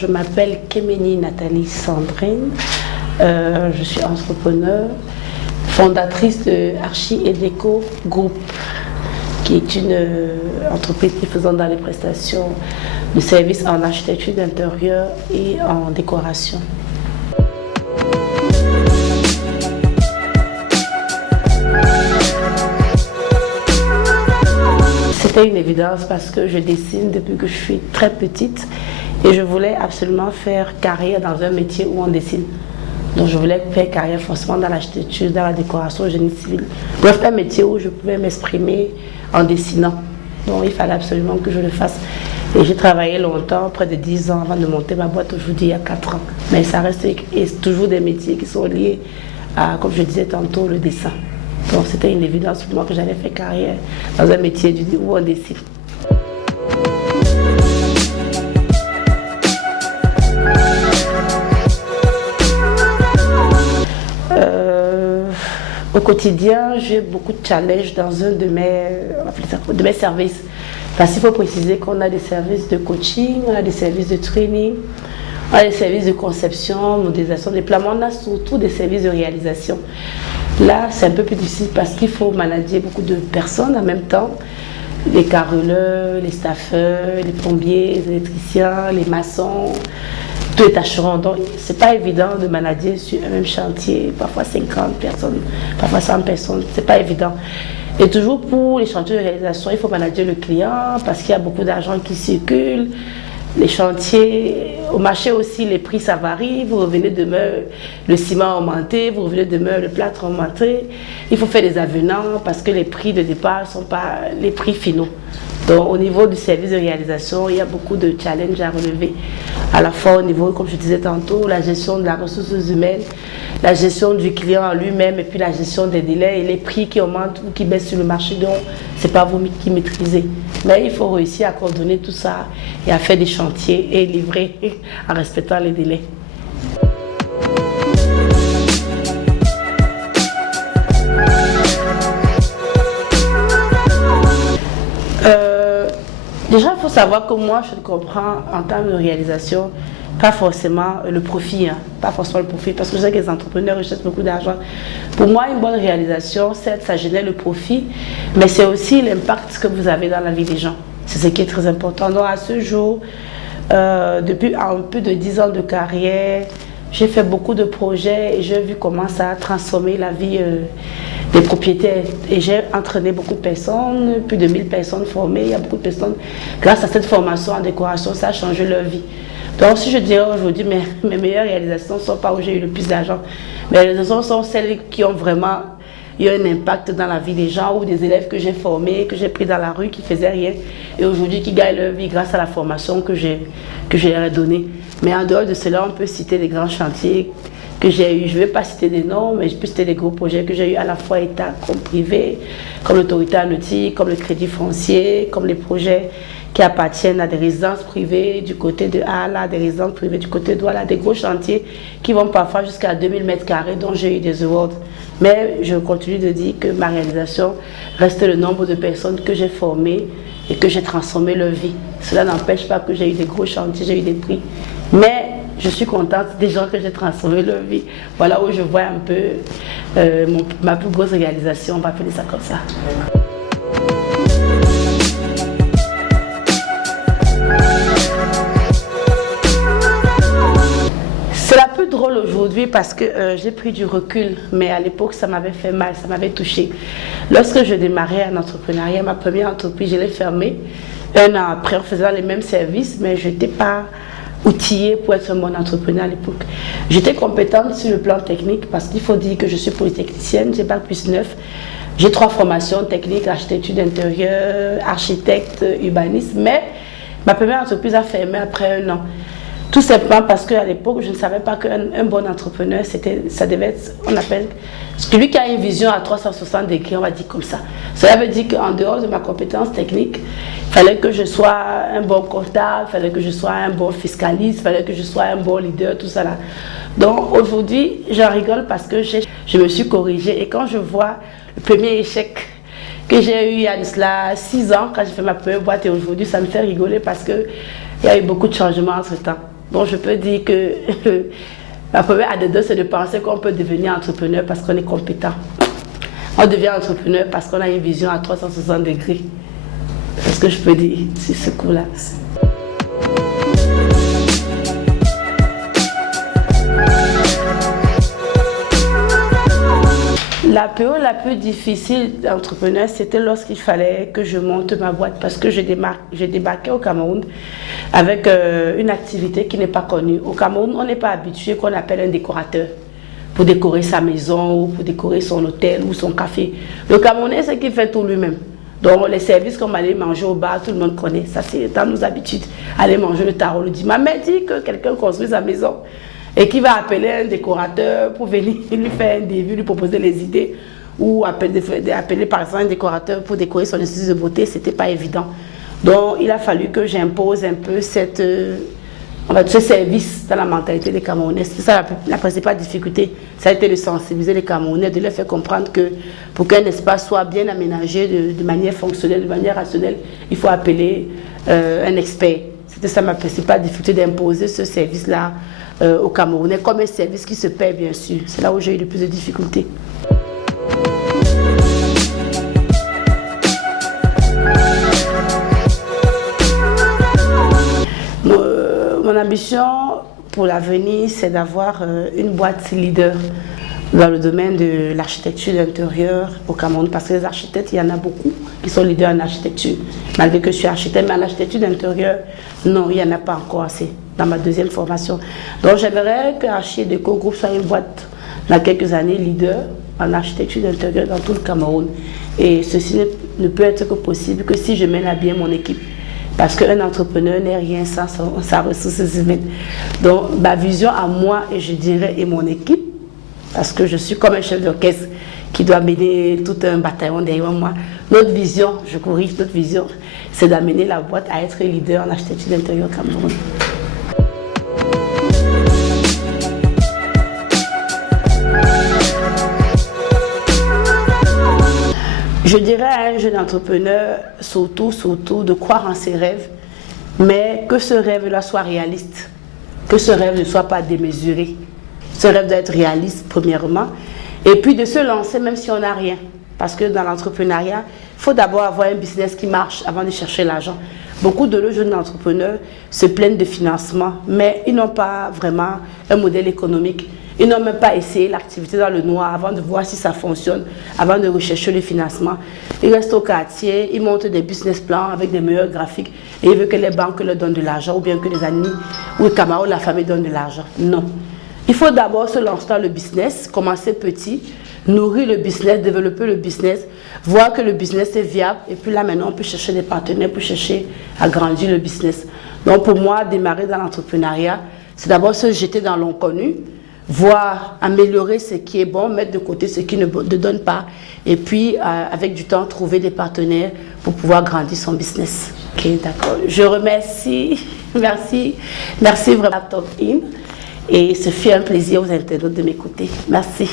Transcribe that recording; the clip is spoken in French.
je m'appelle Kéménie Nathalie Sandrine. Je suis entrepreneur, fondatrice de Archi et Déco Group, qui est une entreprise qui faisant dans les prestations de services en architecture d'intérieur et en décoration. C'était une évidence parce que je dessine depuis que je suis très petite et je voulais absolument faire carrière dans un métier où on dessine. Donc je voulais faire carrière forcément dans l'architecture, dans la décoration, au génie civil. Bref, un métier où je pouvais m'exprimer en dessinant. Donc il fallait absolument que je le fasse. Et j'ai travaillé longtemps, près de 10 ans avant de monter ma boîte aujourd'hui, il y a 4 ans. Mais ça reste toujours des métiers qui sont liés à, comme je disais tantôt, le dessin. Donc c'était une évidence pour moi que j'allais faire carrière dans un métier où on dessine. Au quotidien, j'ai beaucoup de challenges dans un de mes services. Parce qu'il faut préciser qu'on a des services de coaching, on a des services de training, on a des services de conception, modélisation, déploiement, on a surtout des services de réalisation. Là, c'est un peu plus difficile parce qu'il faut manager beaucoup de personnes en même temps. Les carreleurs, les staffeurs, les plombiers, les électriciens, les maçons, tout est tâcheron. Donc, c'est pas évident de manager sur un même chantier, parfois 50 personnes, parfois 100 personnes, c'est pas évident. Et toujours pour les chantiers de réalisation, il faut manager le client parce qu'il y a beaucoup d'argent qui circule. Les chantiers, au marché aussi, les prix ça varie. Vous revenez demain, le ciment a augmenté, vous revenez demain, le plâtre a augmenté. Il faut faire des avenants parce que les prix de départ ne sont pas les prix finaux. Donc au niveau du service de réalisation, il y a beaucoup de challenges à relever. À la fois au niveau, comme je disais tantôt, la gestion de la ressource humaine, la gestion du client lui-même et puis la gestion des délais et les prix qui augmentent ou qui baissent sur le marché. Donc ce n'est pas vous qui maîtrisez. Mais il faut réussir à coordonner tout ça et à faire des chantiers et livrer en respectant les délais. Déjà, il faut savoir que moi, je comprends en termes de réalisation, pas forcément le profit, pas forcément le profit, parce que je sais que les entrepreneurs recherchent beaucoup d'argent. Pour moi, une bonne réalisation, certes, ça génère le profit, mais c'est aussi l'impact que vous avez dans la vie des gens. C'est ce qui est très important. Donc, à ce jour, depuis un peu de 10 ans de carrière, j'ai fait beaucoup de projets et j'ai vu comment ça a transformé la vie des propriétaires. Et j'ai entraîné beaucoup de personnes, plus de 1000 personnes formées. Il y a beaucoup de personnes, grâce à cette formation en décoration, ça a changé leur vie. Donc si je dirais aujourd'hui, mes meilleures réalisations ne sont pas où j'ai eu le plus d'argent. Mes réalisations sont celles qui ont vraiment eu un impact dans la vie des gens, ou des élèves que j'ai formés, que j'ai pris dans la rue, qui ne faisaient rien, et aujourd'hui qui gagnent leur vie grâce à la formation que je leur ai donnée. Mais en dehors de cela, on peut citer des grands chantiers que j'ai eu. Je ne vais pas citer des noms, mais je peux citer des gros projets que j'ai eu à la fois État comme privé, comme l'autorité aéronautique, comme le crédit foncier, comme les projets qui appartiennent à des résidences privées du côté de Ala, des résidences privées du côté de Douala, des gros chantiers qui vont parfois jusqu'à 2000 m², dont j'ai eu des awards. Mais je continue de dire que ma réalisation reste le nombre de personnes que j'ai formées et que j'ai transformé leur vie. Cela n'empêche pas que j'ai eu des gros chantiers, j'ai eu des prix. Mais je suis contente des gens que j'ai transformé leur vie. Voilà où je vois un peu ma plus grosse réalisation, on va appeler ça comme ça. C'est la plus drôle aujourd'hui parce que j'ai pris du recul, mais à l'époque ça m'avait fait mal, ça m'avait touché. Lorsque je démarrais en entrepreneuriat, ma première entreprise, je l'ai fermée. Un an après, on faisait les mêmes services, mais je n'étais pas outillée pour être un bon entrepreneur à l'époque. J'étais compétente sur le plan technique parce qu'il faut dire que je suis polytechnicienne, j'ai Bac+9. J'ai 3 formations techniques, architecture d'intérieur, architecte, urbanisme, mais ma première entreprise a fermé après 1 an. Tout simplement parce qu'à l'époque, je ne savais pas qu'un bon entrepreneur, ça devait être, on appelle, celui qui a une vision à 360 degrés, on va dire comme ça. Cela veut dire qu'en dehors de ma compétence technique, il fallait que je sois un bon comptable, il fallait que je sois un bon fiscaliste, il fallait que je sois un bon leader, tout ça là. Donc aujourd'hui, j'en rigole parce que je me suis corrigée. Et quand je vois le premier échec que j'ai eu il y a de cela 6 ans, quand j'ai fait ma première boîte, et aujourd'hui, ça me fait rigoler parce qu'il y a eu beaucoup de changements entre-temps. Donc je peux dire que la première anecdote, c'est de penser qu'on peut devenir entrepreneur parce qu'on est compétent. On devient entrepreneur parce qu'on a une vision à 360 degrés. C'est ce que je peux dire sur ce coup-là. La période la plus difficile d'entrepreneur, c'était lorsqu'il fallait que je monte ma boîte parce que j'ai débarqué au Cameroun avec une activité qui n'est pas connue. Au Cameroun, on n'est pas habitué qu'on appelle un décorateur pour décorer sa maison ou pour décorer son hôtel ou son café. Le Camerounais, c'est qu'il fait tout lui-même. Donc les services comme aller manger au bar, tout le monde connaît. Ça, c'est dans nos habitudes. Aller manger le tarot le dimanche. Ma mère dit que quelqu'un construit sa maison et qui va appeler un décorateur pour venir lui faire un devis, lui proposer les idées, ou appeler par exemple un décorateur pour décorer son institut de beauté, ce n'était pas évident. Donc il a fallu que j'impose un peu ce service dans la mentalité des Camerounais. C'est ça la principale difficulté. Ça a été de sensibiliser les Camerounais, de leur faire comprendre que pour qu'un espace soit bien aménagé de manière fonctionnelle, de manière rationnelle, il faut appeler un expert. C'était ça ma principale difficulté, d'imposer ce service-là aux Camerounais, comme un service qui se paie bien sûr. C'est là où j'ai eu le plus de difficultés. Mon ambition pour l'avenir, c'est d'avoir une boîte leader dans le domaine de l'architecture d'intérieur au Cameroun, parce que les architectes, il y en a beaucoup qui sont leaders en architecture. Malgré que je suis architecte, mais en architecture d'intérieur, non, il n'y en a pas encore assez dans ma deuxième formation. Donc j'aimerais que Archi-Déco Group soit une boîte dans quelques années leader en architecture d'intérieur dans tout le Cameroun. Et ceci ne peut être que possible que si je mène à bien mon équipe. Parce qu'un entrepreneur n'est rien sans sa ressources humaines. Donc ma vision à moi, et je dirais, et mon équipe, parce que je suis comme un chef d'orchestre qui doit mener tout un bataillon derrière moi. Notre vision, je corrige, notre vision, c'est d'amener la boîte à être leader en architecture d'intérieur au Cameroun. Je dirais à un jeune entrepreneur, surtout, de croire en ses rêves, mais que ce rêve-là soit réaliste, que ce rêve ne soit pas démesuré. Ce rêve doit être réaliste, premièrement, et puis de se lancer même si on n'a rien. Parce que dans l'entrepreneuriat, il faut d'abord avoir un business qui marche avant de chercher l'argent. Beaucoup de nos jeunes entrepreneurs se plaignent de financement, mais ils n'ont pas vraiment un modèle économique. Ils n'ont même pas essayé l'activité dans le noir avant de voir si ça fonctionne, avant de rechercher le financement. Ils restent au quartier, ils montent des business plans avec des meilleurs graphiques et ils veulent que les banques leur donnent de l'argent ou bien que les amis ou les camarades, la famille donnent de l'argent. Non. Il faut d'abord se lancer dans le business, commencer petit, nourrir le business, développer le business, voir que le business est viable et puis là maintenant on peut chercher des partenaires pour chercher à grandir le business. Donc pour moi, démarrer dans l'entrepreneuriat, c'est d'abord se jeter dans l'inconnu, voir, améliorer ce qui est bon, mettre de côté ce qui ne donne pas et puis avec du temps trouver des partenaires pour pouvoir grandir son business. Ok, d'accord. Je remercie, merci vraiment Top In et ce fut un plaisir aux internautes de m'écouter. Merci.